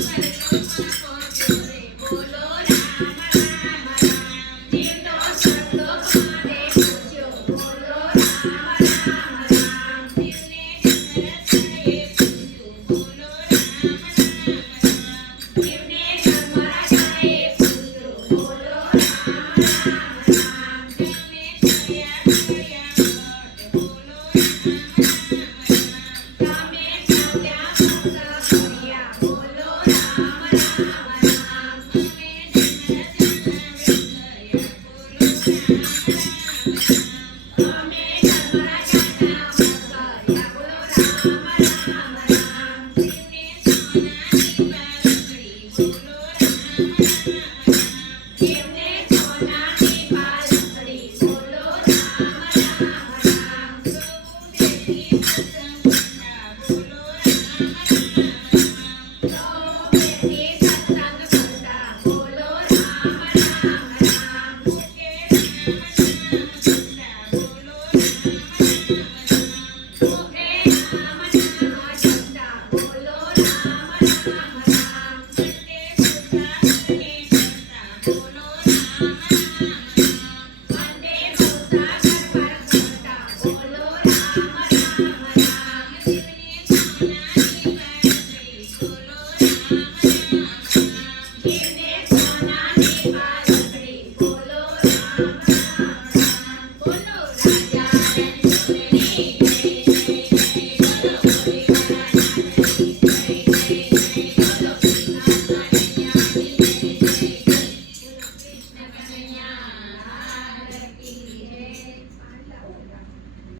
Thank you.